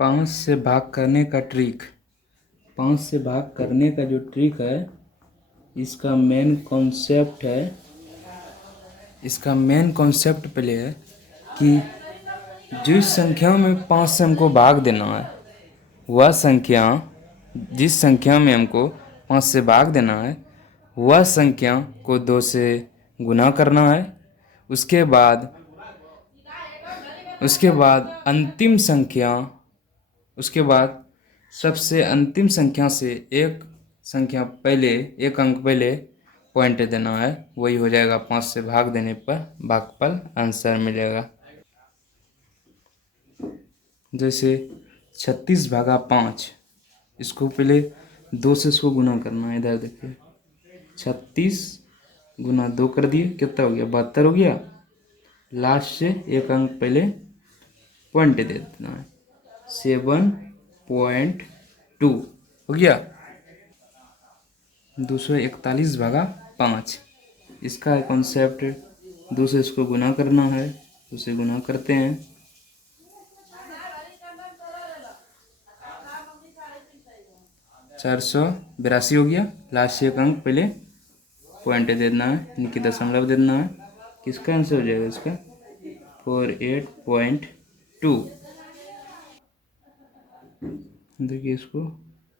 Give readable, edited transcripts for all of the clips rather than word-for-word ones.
5 से भाग करने का ट्रिक। 5 से भाग करने का जो ट्रिक है, इसका मेन कॉन्सेप्ट पहले है कि जिस संख्या में 5 से हमको भाग देना है, वह संख्या जिस संख्या में हमको 5 से भाग देना है, वह संख्या को 2 से गुना करना है। उसके बाद सबसे अंतिम संख्या से एक अंक पहले पॉइंट देना है। वही हो जाएगा 5 से भाग देने पर भागफल आंसर मिलेगा। जैसे 36/5, इसको पहले 2 से इसको गुना करना है। इधर देखिए, 36 गुना 2 कर दिए, कितना हो गया? 72 हो गया। लास्ट से एक अंक पहले पॉइंट दे देना है, 7.2 हो गया। 241/5, इसका कॉन्सेप्ट 2 से इसको गुना करना है। 2 से गुना करते हैं, 482 हो गया। लास्ट से एक अंक पहले पॉइंट दे देना है, यानी कि दशमलव दे देना है। किसका आंसर हो जाएगा इसका? 48.2। देखिए, इसको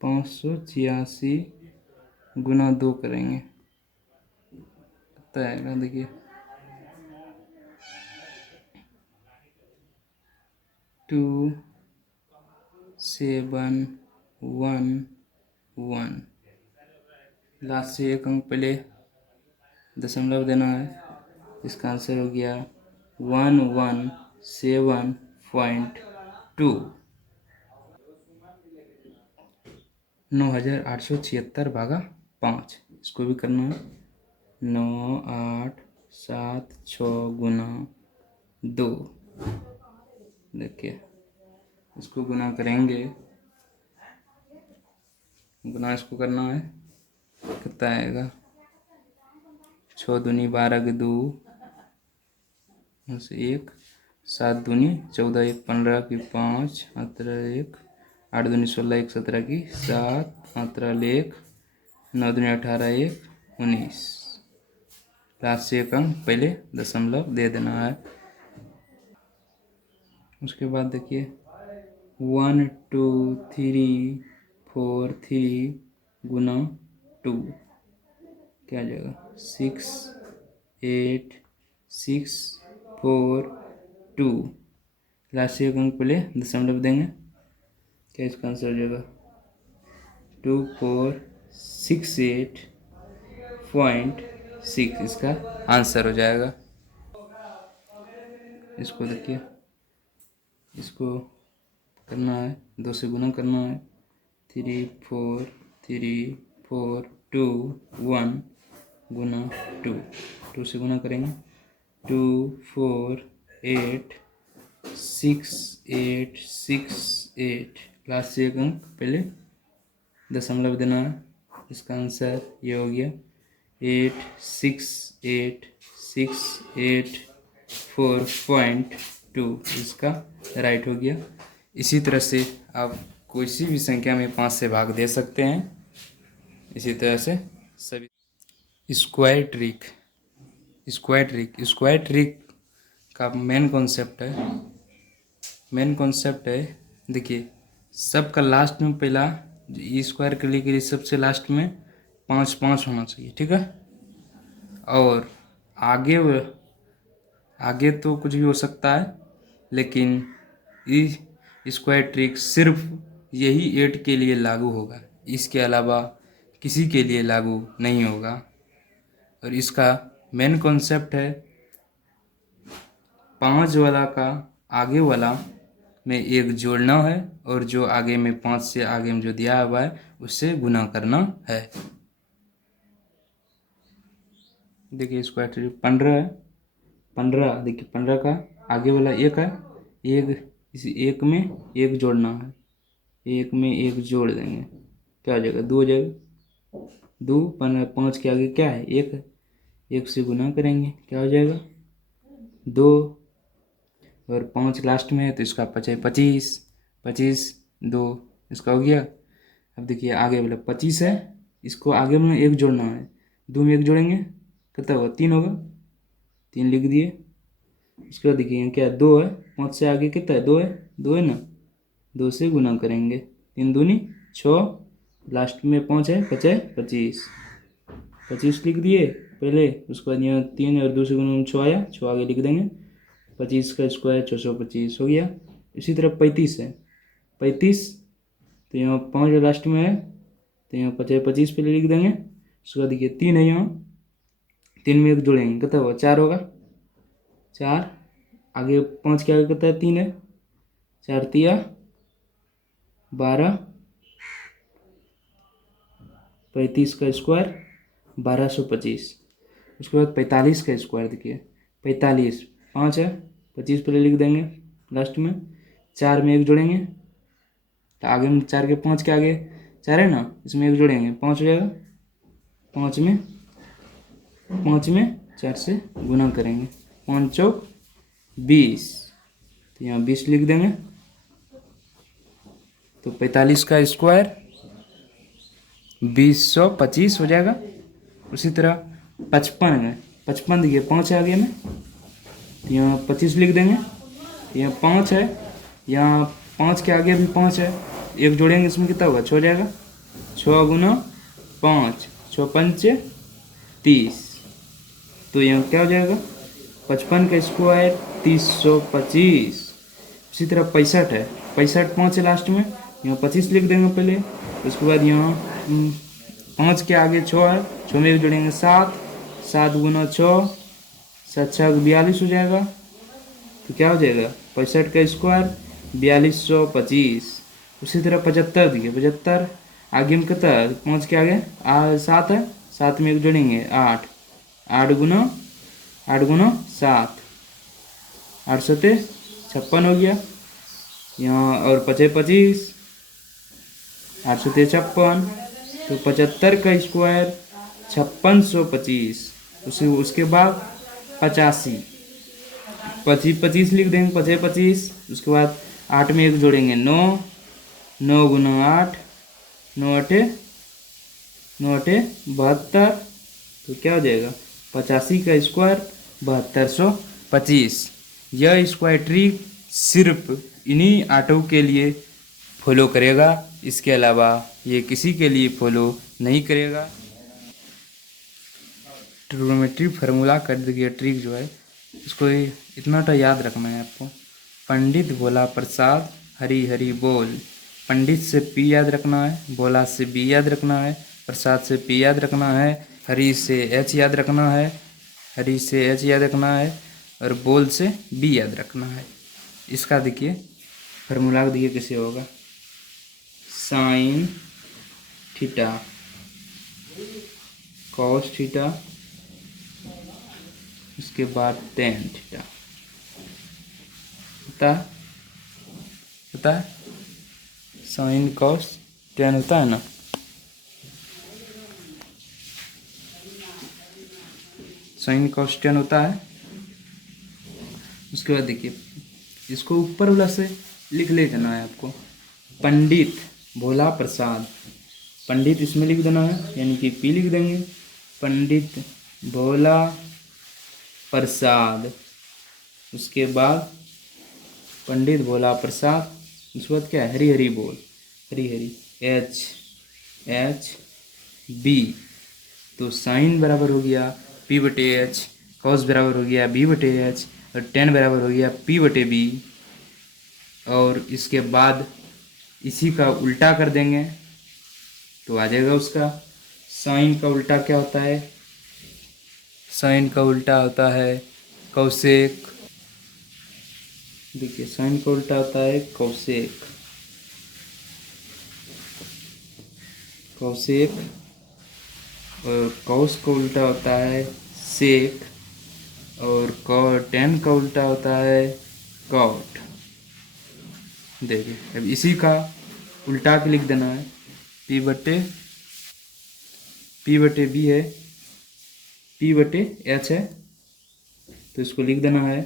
586 गुना 2 करेंगे, कितना आएगा? देखिए, 2711। लास्ट से एक अंक पहले दशमलव देना है। इसका आंसर हो गया 117.2। 9876/5, इसको भी करना है। 9876 गुना 2। देखिए, इसको गुना करेंगे, गुना इसको करना है, कितना आएगा? 6 दूनी 12 के 2 से 1, 7 दूनी 14, 1 15 की 5, 17 1, 8 दूनी 16, 1 17 की 7, 17 1, 9 दूनी 18, 1 19। लास्ट से एक अंक पहले दशमलव दे देना है। उसके बाद देखिए, 1 2 3 4 3 गुना 2, क्या आ जाएगा? 6 8 6 4 2। लास्ट से एक अंक पहले दशमलव देंगे, क्या इसका आंसर हो जाएगा? 2468.6 इसका आंसर हो जाएगा। इसको देखिए, इसको करना है, 2 से गुना करना है। 3 4 3 4 2 1 गुना 2, 2 से गुना करेंगे। 2 4 8 6 8 6 8। लास्ट से एक अंक पहले दशमलव देना है। इसका आंसर ये हो गया 868684.2, इसका राइट हो गया। इसी तरह से आप कोई सी भी संख्या में 5 से भाग दे सकते हैं। इसी तरह से सभी स्क्वायर ट्रिक का मेन कॉन्सेप्ट है, देखिए, सबका लास्ट में पहला स्क्वायर के लिए सबसे लास्ट में 5 5 होना चाहिए, ठीक है। और आगे तो कुछ भी हो सकता है, लेकिन स्क्वायर ट्रिक सिर्फ यही 8 के लिए लागू होगा, इसके अलावा किसी के लिए लागू नहीं होगा। और इसका मेन कॉन्सेप्ट है 5 वाला का आगे वाला में 1 जोड़ना है, और जो आगे में 5 से आगे में जो दिया हुआ है उससे गुना करना है। देखिए, स्क्वायर ट्रिक 15 है। 15, देखिए, 15 का आगे वाला 1 है, इस 1 में 1 जोड़ना है। 1 में 1 जोड़ देंगे, क्या हो जाएगा? 2 हो जाएगा। 2 5 के आगे क्या है? 1 है। 1 से गुना करेंगे, क्या हो जाएगा? 2। और 5 लास्ट में है तो इसका 5 है 25। 25 2, इसका हो गया। अब देखिए आगे बोला 25 है, इसको आगे में एक जोड़ना है, 2 में 1 जोड़ेंगे कितना होगा, 3 होगा, 3 लिख दिए। उसके बाद देखिए क्या 2 है, 5 से आगे कितना है, 2 है, 2 है ना, 2 से गुना करेंगे, 3 दूनी 6, लास्ट में 5 है, बचे 25, 25 लिख दिए पहले। उसके बाद यहाँ 3 और 2 से गुना में 6 आया, 6 आगे लिख देंगे, 25 का स्क्वायर 625 हो गया। इसी तरह 35 है, 35 तो यहाँ 5 लास्ट में है, तो यहाँ 25 पहले लिख देंगे। उसके बाद देखिए 3 है, यहाँ 3 में 1 जोड़ेंगे कितना होगा, 4 होगा, 4 आगे 5 के आगे कितना है, 3 है, 4 तिया 12, 35 का स्क्वायर 1225। उसके बाद 45 का स्क्वायर देखिए, 45 5 है, 25 पहले लिख देंगे लास्ट में, 4 में 1 जोड़ेंगे, तो आगे में 4 के 5 के आगे 4 है ना, इसमें 1 जोड़ेंगे 5 हो जाएगा, 5 में 4 से गुना करेंगे, 5 चौक 20, तो यहाँ 20 लिख देंगे। तो 45 का स्क्वायर 2025 हो जाएगा। उसी तरह 55 है, 55 देखिए 5 है आगे में, तो यहाँ 25 लिख देंगे, यहाँ 5 है, यहाँ 5 के आगे भी 5 है, 1 जोड़ेंगे इसमें कितना होगा, 6 हो जाएगा, 6 गुना 5, 6 5 30, तो यहाँ क्या हो जाएगा, 55 का स्क्वायर 325। इसी तरह 65 है, 65 5 है लास्ट में, यहाँ 25 लिख देंगे पहले। उसके बाद यहाँ 5 के आगे 6 है, 6 में 1 जोड़ेंगे 7, 7 गुना 6, 7 6 42 हो जाएगा। तो क्या हो जाएगा, 65 का स्क्वायर 4225। उसी तरह 75 देखिए, 75 आगे में कितना है, 5 के आगे 7 है, 7 में 1 जोड़ेंगे 8, 8 गुना 7, 8 सते 56 हो गया यहाँ, और 25 8 सते 56, तो 75 का स्क्वायर 5625। उसके बाद 85, 25 लिख देंगे, 25, उसके बाद 8 में 1 जोड़ेंगे 9, 9 गुना 8, 9 8 72, तो क्या हो जाएगा, 85 का स्क्वायर 7225। यह स्क्वायर ट्रिक सिर्फ इन्हीं आटों के लिए फॉलो करेगा, इसके अलावा ये किसी के लिए फॉलो नहीं करेगा। ट्रिग्नोमेट्री फार्मूला कर देखिए, ट्रिक जो है इसको इतना तो याद रखना है आपको, पंडित भोला प्रसाद हरी हरी बोल। पंडित से पी याद रखना है, भोला से बी याद रखना है, प्रसाद से पी याद रखना है, हरी से एच याद रखना है, हरी से एच याद रखना है, और बोल से बी याद रखना है। इसका देखिए फार्मूला देखिए कैसे होगा, साइन थीटा कॉस थीटा, उसके बाद टेन थीटा, होता है साइन कॉस टेन होता है ना। साइन कॉस टेन होता है। उसके बाद देखिए इसको ऊपर वाला से लिख लेना है आपको, पंडित भोला प्रसाद, पंडित इसमें लिख देना है, यानी कि पी लिख देंगे, पंडित भोला प्रसाद। उसके बाद पंडित भोला प्रसाद, उसके बाद क्या है, हरी हरी बोल, Hari Hari H H B, तो साइन बराबर हो गया पी बटे एच, कॉस बराबर हो गया बी बटे एच, और टेन बराबर हो गया पी बटे बी। और इसके बाद इसी का उल्टा कर देंगे तो आ जाएगा उसका, साइन का उल्टा क्या होता है, साइन का उल्टा होता है कौसेक। देखिए साइन का उल्टा होता है कौसेक, कौसेक, और कौस का उल्टा होता है सेक, और टेन का उल्टा होता है कॉट। देखिए अब इसी का उल्टा के लिख देना है, पी बटे बी है, पी बटे एच है, तो इसको लिख देना है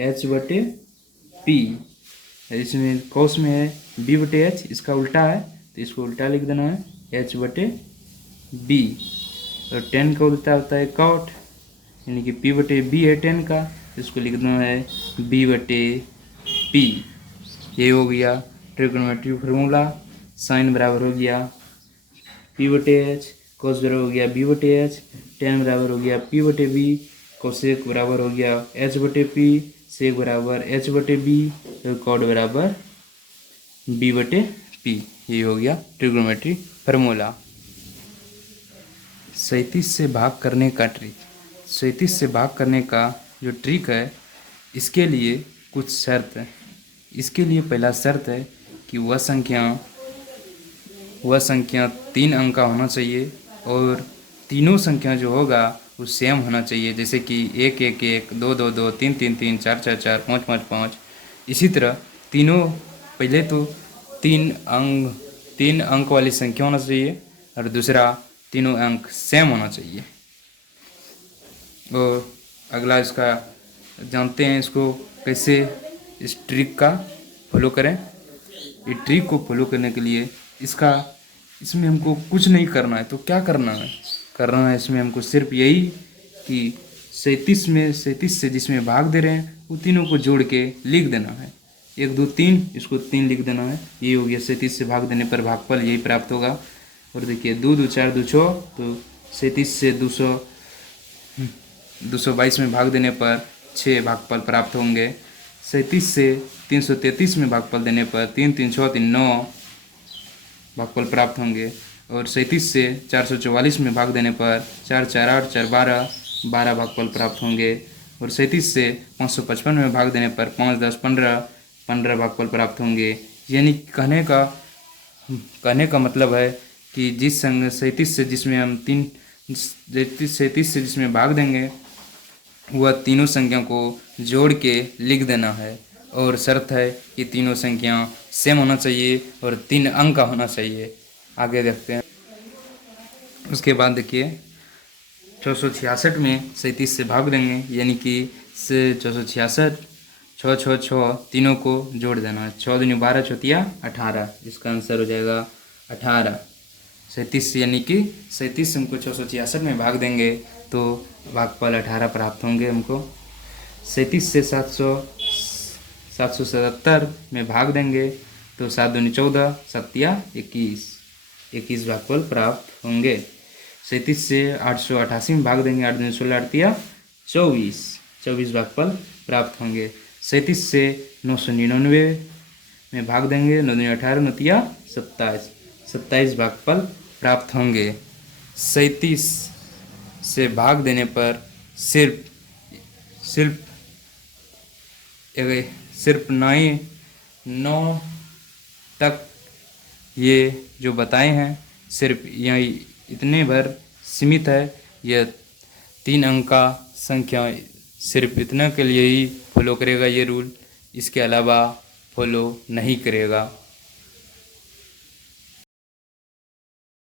एच बटे पी, इसमें कौस में है b/h, इसका उल्टा है तो इसको उल्टा लिख देना है h/b। और 10 का उल्टा होता है cot, यानी कि p/b है 10 का, इसको लिख देना है b/p। ये हो गया ट्रिग्नोमेट्री फार्मूला। साइन बराबर हो गया p/h, cos बराबर हो गया b/h, tan बराबर हो गया p/b, कोसेक बराबर हो गया h/p, सेक बराबर h/b, तो कॉट बराबर b/p। ये हो गया ट्रिग्नोमेट्री फार्मूला। 37 से भाग करने का ट्रिक। 37 से भाग करने का जो ट्रिक है, इसके लिए कुछ शर्त है। इसके लिए पहला शर्त है कि वह संख्या 3 अंक का होना चाहिए और तीनों संख्या जो होगा वो सेम होना चाहिए, जैसे कि 1 1 1, 2 2 2, 3 3 3, 4 4 4, 5 5 5। इसी तरह तीनों, पहले तो 3 अंक वाली संख्या होना चाहिए और दूसरा तीनों अंक सेम होना चाहिए। और अगला इसका जानते हैं इसको कैसे इस ट्रिक का फॉलो करें। ये ट्रिक को फॉलो करने के लिए इसमें हमको कुछ नहीं करना है, तो क्या करना है इसमें हमको सिर्फ यही कि 37 से जिसमें भाग दे रहे हैं वो तीनों को जोड़ के लिख देना है। 1 2 3, इसको 3 लिख देना है। ये हो गया 37 से भाग देने पर भागफल यही प्राप्त होगा। और देखिए 2 2 4 2 6, तो 37 से 222 में भाग देने पर 6 भागफल प्राप्त होंगे। 37 से 333 में भागफल देने पर 3 3 6 3 9 भागफल प्राप्त होंगे। और 37 से 444 में भाग देने पर 4 4 8 4 12 भागफल प्राप्त होंगे। और 37 से 555 में भाग देने पर 5 10 15 भागफल प्राप्त होंगे। यानी कहने का मतलब है कि 37 से जिसमें हम 37 से जिसमें भाग देंगे वह तीनों संख्या को जोड़ के लिख देना है। और शर्त है कि तीनों संख्या सेम होना चाहिए और 3 अंक का होना चाहिए। आगे देखते हैं। उसके बाद देखिए 666 में 37 से भाग देंगे, यानी कि 666 6 6 6 तीनों को जोड़ देना है। 6 दूनी 12 चौथिया 18, इसका आंसर हो जाएगा 18। 37 यानी कि 37 से हमको 666 में भाग देंगे तो भागफल 18 प्राप्त होंगे हमको। 37 से 777 में भाग देंगे तो 7 दूनी 14 7 21 भागफल प्राप्त होंगे। 37 से 888 में भाग देंगे, 8 दूनी 16 8 24 भागफल प्राप्त होंगे। 37 से 999 में भाग देंगे, 9 दूनी 18 9 27 भागफल प्राप्त होंगे। 37 से भाग देने पर सिर्फ 9 तक ये जो बताए हैं सिर्फ यही इतने भर सीमित है। यह 3 अंक का संख्या सिर्फ इतना के लिए ही फॉलो करेगा ये रूल, इसके अलावा फॉलो नहीं करेगा।